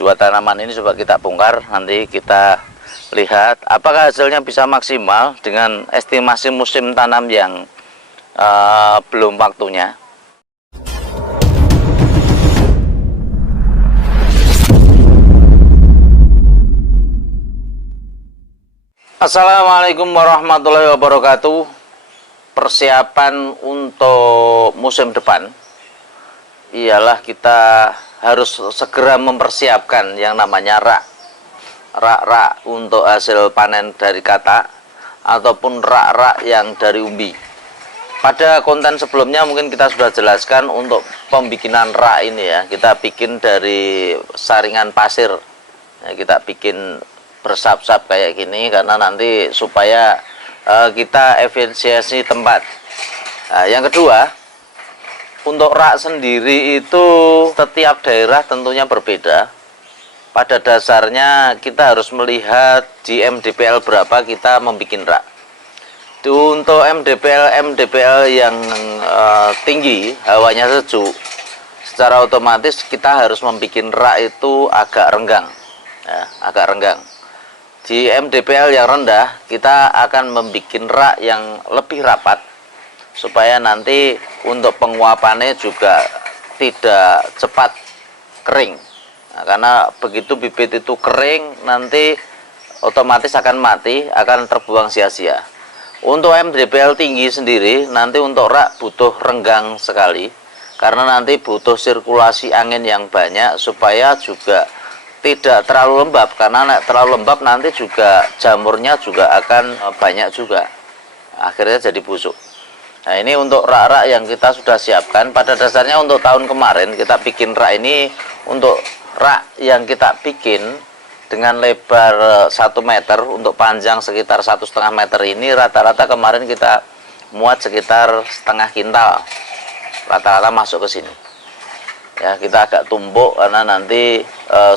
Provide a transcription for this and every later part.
dua tanaman ini coba kita bongkar, nanti kita lihat apakah hasilnya bisa maksimal dengan estimasi musim tanam yang belum waktunya. Assalamualaikum warahmatullahi wabarakatuh. Persiapan untuk musim depan ialah kita harus segera mempersiapkan yang namanya rak untuk hasil panen dari katak ataupun rak yang dari umbi. Pada konten sebelumnya mungkin kita sudah jelaskan untuk pembikinan rak ini ya, kita bikin dari saringan pasir ya, kita bikin bersap-sap kayak gini karena nanti supaya kita efisiensi tempat. Nah, yang kedua, untuk rak sendiri itu setiap daerah tentunya berbeda. Pada dasarnya kita harus melihat di MDPL berapa kita membuat rak. Untuk MDPL yang tinggi, hawanya sejuk, secara otomatis kita harus membuat rak itu agak renggang ya, agak renggang. Di MDPL yang rendah kita akan membuat rak yang lebih rapat supaya nanti untuk penguapannya juga tidak cepat kering. Nah, karena begitu bibit itu kering nanti otomatis akan mati, akan terbuang sia-sia. Untuk MDPL tinggi sendiri nanti untuk rak butuh renggang sekali karena nanti butuh sirkulasi angin yang banyak supaya juga tidak terlalu lembab, karena terlalu lembab nanti juga jamurnya juga akan banyak juga, akhirnya jadi busuk. Nah, ini untuk rak-rak yang kita sudah siapkan. Pada dasarnya untuk tahun kemarin kita bikin rak ini, untuk rak yang kita bikin dengan lebar 1 meter untuk panjang sekitar 1,5 meter ini rata-rata kemarin kita muat sekitar setengah kintal, rata-rata masuk ke sini ya. Kita agak tumpuk karena nanti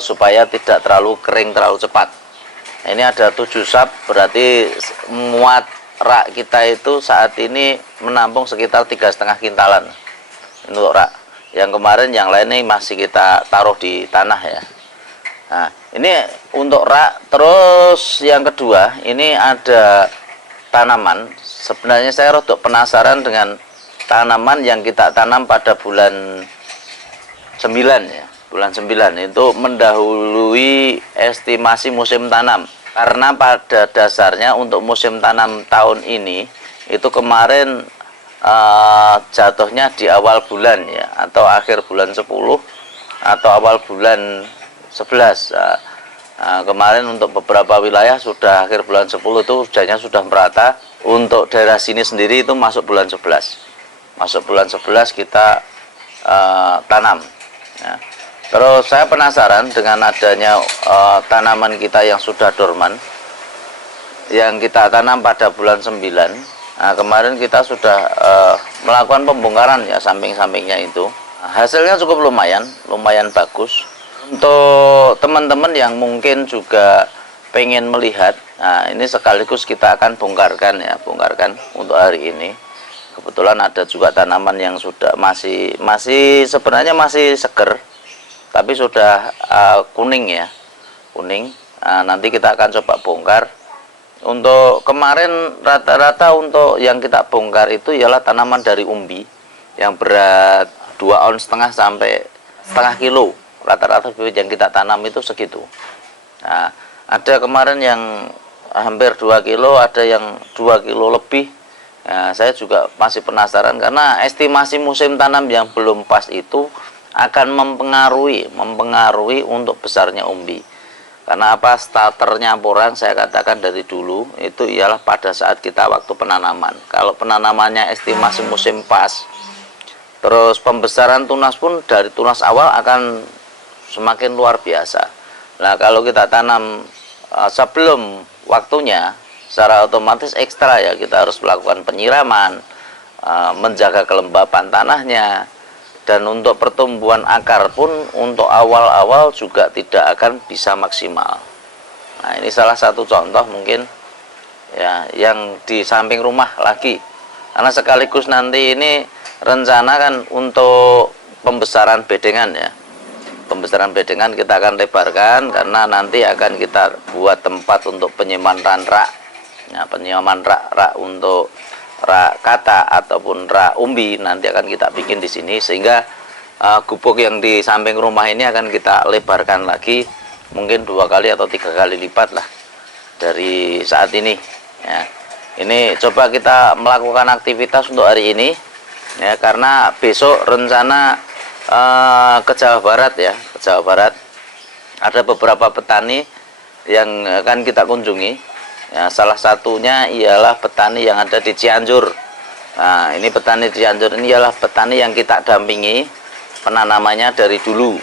supaya tidak terlalu kering terlalu cepat. Nah, ini ada 7 sap, berarti muat rak kita itu saat ini menampung sekitar 3,5 kintalan untuk rak. Yang kemarin yang lain ini masih kita taruh di tanah ya. Nah, ini untuk rak. Terus yang kedua, ini ada tanaman. Sebenarnya saya rodok penasaran dengan tanaman yang kita tanam pada bulan 9 ya. Bulan 9 itu mendahului estimasi musim tanam. Karena pada dasarnya untuk musim tanam tahun ini itu kemarin jatuhnya di awal bulan ya, atau akhir bulan 10 atau awal bulan 11. Kemarin untuk beberapa wilayah sudah akhir bulan 10 itu hujannya sudah merata. Untuk daerah sini sendiri itu masuk bulan 11. Masuk bulan 11 kita tanam ya. Terus saya penasaran dengan adanya tanaman kita yang sudah dorman, yang kita tanam pada bulan 9. Nah, kemarin kita sudah melakukan pembongkaran ya samping-sampingnya itu. Nah, hasilnya cukup lumayan bagus. Untuk teman-teman yang mungkin juga pengen melihat, nah ini sekaligus kita akan bongkarkan untuk hari ini. Kebetulan ada juga tanaman yang sudah masih sebenarnya masih seger, tapi sudah kuning ya, kuning. Nah, nanti kita akan coba bongkar. Untuk kemarin rata-rata untuk yang kita bongkar itu ialah tanaman dari umbi yang berat 2,5 ounce sampai setengah kilo. Rata-rata bibit yang kita tanam itu segitu. Nah, ada kemarin yang hampir 2 kilo, ada yang 2 kilo lebih. Nah, saya juga masih penasaran karena estimasi musim tanam yang belum pas itu akan mempengaruhi untuk besarnya umbi. Karena apa? Starternya porang saya katakan dari dulu itu ialah pada saat kita waktu penanaman. Kalau penanamannya estimasi musim pas, terus pembesaran tunas pun dari tunas awal akan semakin luar biasa. Nah, kalau kita tanam sebelum waktunya, secara otomatis ekstra ya, kita harus melakukan penyiraman, menjaga kelembapan tanahnya. Dan untuk pertumbuhan akar pun untuk awal-awal juga tidak akan bisa maksimal. Nah, ini salah satu contoh mungkin ya yang di samping rumah lagi. Karena sekaligus nanti ini rencana kan untuk pembesaran bedengan ya. pembesaran bedengan kita akan lebarkan karena nanti akan kita buat tempat untuk penyimpanan rak. Nah, penyimpanan rak untuk rak kata ataupun rak umbi nanti akan kita bikin di sini, sehingga gubuk yang di samping rumah ini akan kita lebarkan lagi mungkin 2 kali atau 3 kali lipat lah dari saat ini ya. Ini coba kita melakukan aktivitas untuk hari ini ya, karena besok rencana ke Jawa Barat ya, ke Jawa Barat ada beberapa petani yang akan kita kunjungi ya, salah satunya ialah petani yang ada di Cianjur. Nah, ini petani Cianjur ini ialah petani yang kita dampingi penanamannya dari dulu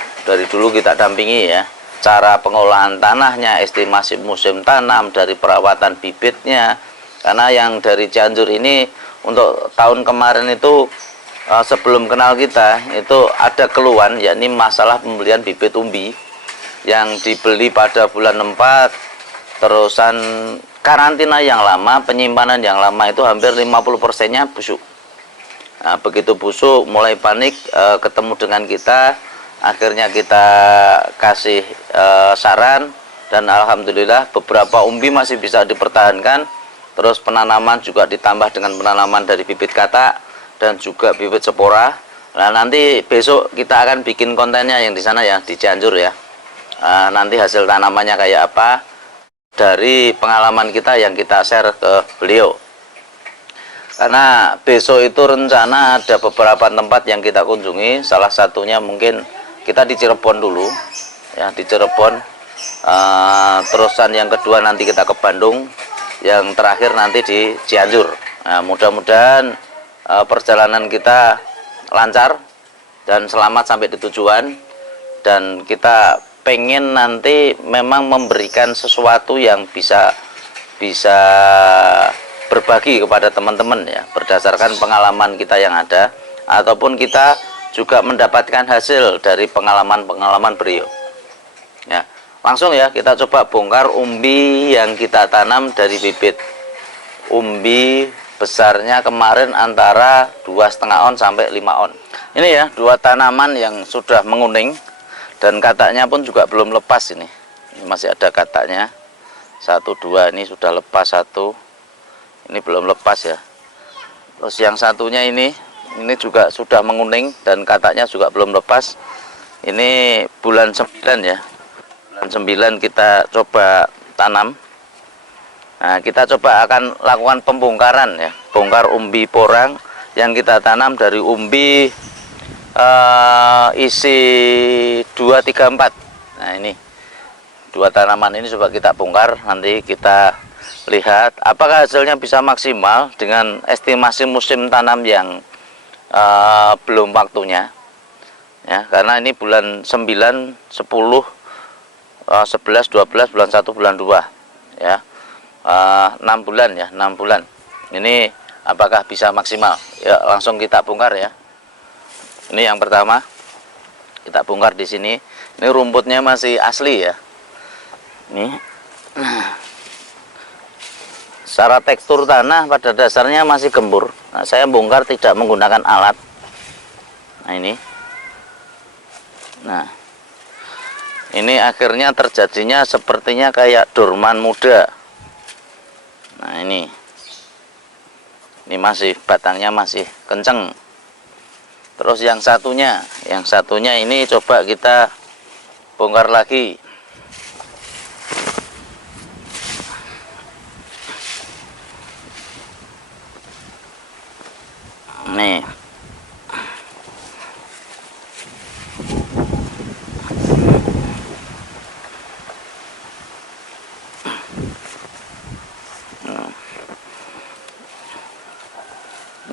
kita dampingi ya, cara pengolahan tanahnya, estimasi musim tanam, dari perawatan bibitnya. Karena yang dari Cianjur ini untuk tahun kemarin itu sebelum kenal kita itu ada keluhan, yakni masalah pembelian bibit umbi yang dibeli pada bulan 4, terusan karantina yang lama, penyimpanan yang lama itu hampir 50%-nya busuk. Nah, begitu busuk mulai panik, ketemu dengan kita, akhirnya kita kasih saran, dan alhamdulillah beberapa umbi masih bisa dipertahankan. Terus penanaman juga ditambah dengan penanaman dari bibit kata dan juga bibit spora. Nah, nanti besok kita akan bikin kontennya yang di sana ya, di Cianjur ya. Nanti hasil tanamannya kayak apa dari pengalaman kita yang kita share ke beliau. Karena besok itu rencana ada beberapa tempat yang kita kunjungi. Salah satunya mungkin kita di Cirebon dulu ya, di Cirebon. Terusan yang kedua nanti kita ke Bandung, yang terakhir nanti di Cianjur. Nah, mudah-mudahan perjalanan kita lancar dan selamat sampai di tujuan, dan kita pengen nanti memang memberikan sesuatu yang bisa berbagi kepada teman-teman ya, berdasarkan pengalaman kita yang ada, ataupun kita juga mendapatkan hasil dari pengalaman-pengalaman beliau ya. Langsung ya, kita coba bongkar umbi yang kita tanam dari bibit. Umbi besarnya kemarin antara 2,5 on sampai 5 on. Ini ya, 2 tanaman yang sudah menguning, dan katanya pun juga belum lepas ini. Ini masih ada katanya. 1, 2 ini sudah lepas 1. Ini belum lepas ya. Terus yang satunya ini juga sudah menguning dan katanya juga belum lepas. Ini bulan 9 ya. 9 kita coba tanam. Nah, kita coba akan lakukan pembongkaran ya, bongkar umbi porang yang kita tanam dari umbi isi 2, 3, 4. Nah, ini 2 tanaman ini coba kita bongkar, nanti kita lihat apakah hasilnya bisa maksimal dengan estimasi musim tanam yang belum waktunya ya, karena ini bulan 9, 10, 11, 12, bulan 1, bulan 2 ya, 6 bulan ya, 6 bulan ini apakah bisa maksimal ya. Langsung kita bongkar ya. Ini yang pertama kita bongkar di sini. Ini rumputnya masih asli ya, ini secara tekstur tanah pada dasarnya masih gembur. Nah, saya bongkar tidak menggunakan alat. Nah, ini akhirnya terjadinya sepertinya kayak dorman muda. Nah, ini masih batangnya masih kenceng. Terus yang satunya ini coba kita bongkar lagi. Nih,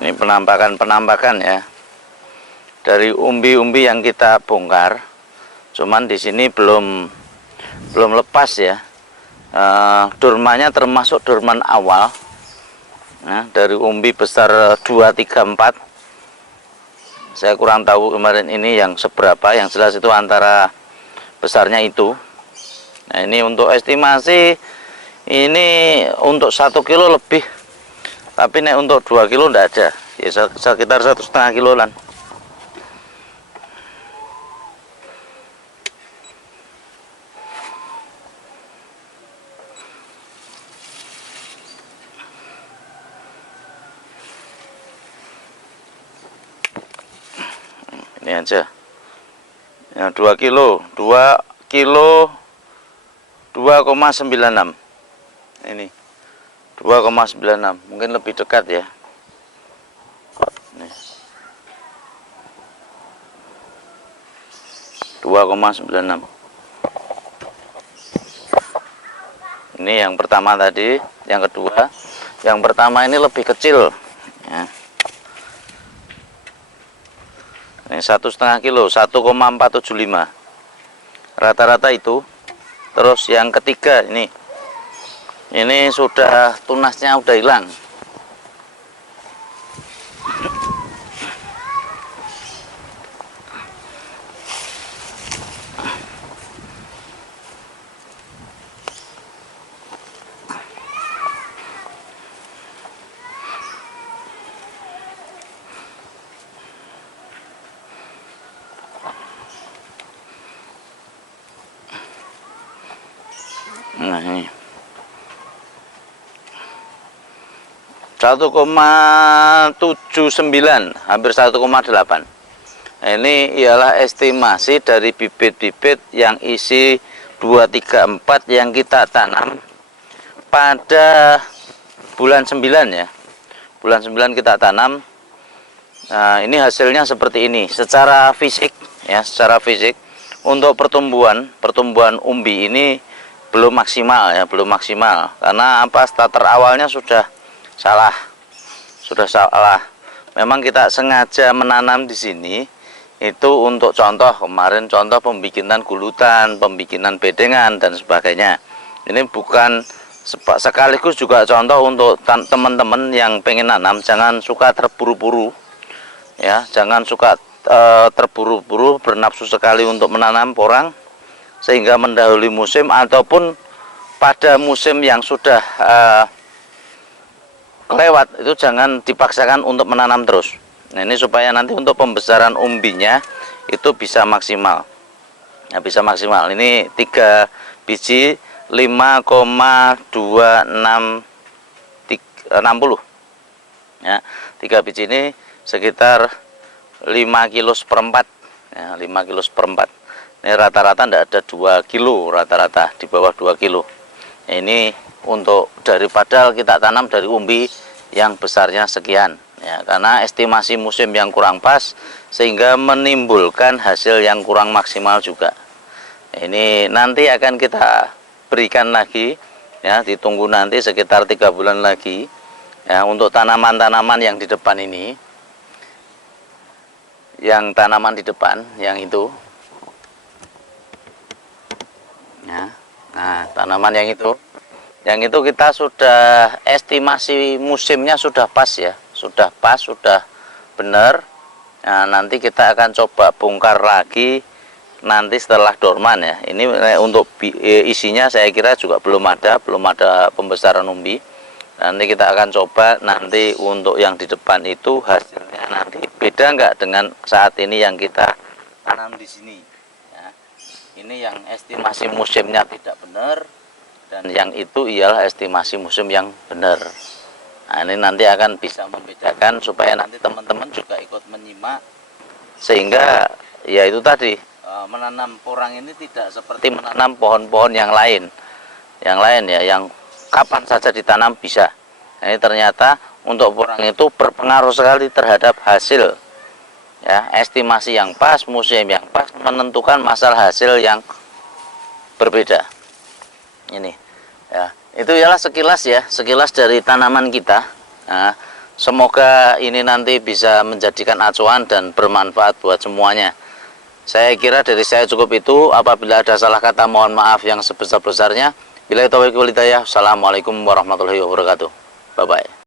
ini penampakan ya dari umbi-umbi yang kita bongkar. Cuman di sini belum lepas ya. Dormannya termasuk dorman awal. Nah, dari umbi besar 2, 3, 4. Saya kurang tahu kemarin ini yang seberapa, yang jelas itu antara besarnya itu. Nah, ini untuk estimasi ini untuk 1 kilo lebih. Tapi nek untuk 2 kilo enggak ada. Ya sekitar 1,5 kiloan. Ini aja. Ya, 2 kilo, 2 kilo 2,96. Ini 2,96, mungkin lebih dekat ya. Nih. 2,96. Ini yang pertama tadi, yang kedua. Yang pertama ini lebih kecil ya. Ini 1,5 kilo, 1,475 rata-rata itu. Terus yang ketiga ini sudah tunasnya udah hilang. Nah ini 1,79, hampir 1,8. Nah, ini ialah estimasi dari bibit-bibit yang isi 234 yang kita tanam pada bulan 9 ya. Bulan 9 kita tanam. Nah, ini hasilnya seperti ini. Secara fisik ya, secara fisik untuk pertumbuhan umbi ini belum maksimal ya, belum maksimal. Karena apa? Starter awalnya sudah salah. Memang kita sengaja menanam di sini itu untuk contoh, kemarin contoh pembikinan gulutan, pembikinan bedengan dan sebagainya. Ini bukan sekaligus juga contoh untuk teman-teman yang pengen nanam, jangan suka terburu-buru ya, jangan suka terburu-buru, bernafsu sekali untuk menanam porang sehingga mendahului musim, ataupun pada musim yang sudah kelewat itu jangan dipaksakan untuk menanam terus. Nah, ini supaya nanti untuk pembesaran umbinya itu bisa maksimal. Nah, bisa maksimal. Ini 3 biji 5,2660 ya. 3 biji ini sekitar 5 kilo seperempat ya, 5 kilo seperempat. Ini rata-rata tidak ada 2 kilo, rata-rata di bawah 2 kilo. Ini untuk daripada kita tanam dari umbi yang besarnya sekian ya, karena estimasi musim yang kurang pas sehingga menimbulkan hasil yang kurang maksimal juga. Ini nanti akan kita berikan lagi ya, ditunggu nanti sekitar 3 bulan lagi ya, untuk tanaman-tanaman yang di depan ini, yang tanaman di depan yang itu ya. Nah, tanaman yang itu kita sudah estimasi musimnya sudah pas ya, sudah pas, sudah benar. Nah, nanti kita akan coba bongkar lagi nanti setelah dorman ya. Ini untuk isinya saya kira juga belum ada pembesaran umbi. Nanti kita akan coba nanti untuk yang di depan itu hasilnya nanti beda nggak dengan saat ini yang kita tanam di sini ya. Ini yang estimasi musimnya tidak benar, dan yang itu ialah estimasi musim yang benar. Nah, ini nanti akan bisa membedakan supaya nanti teman-teman juga ikut menyimak, sehingga ya itu tadi, menanam porang ini tidak seperti menanam pohon-pohon yang lain ya, yang kapan saja ditanam bisa. Nah, ini ternyata untuk porang itu berpengaruh sekali terhadap hasil ya, estimasi yang pas, musim yang pas menentukan masalah hasil yang berbeda. Ini ya, itu ialah sekilas ya, sekilas dari tanaman kita. Nah, semoga ini nanti bisa menjadikan acuan dan bermanfaat buat semuanya. Saya kira dari saya cukup itu. Apabila ada salah kata mohon maaf yang sebesar-besarnya. Billahi taufiq wal hidayah. Assalamualaikum warahmatullahi wabarakatuh. Bye bye.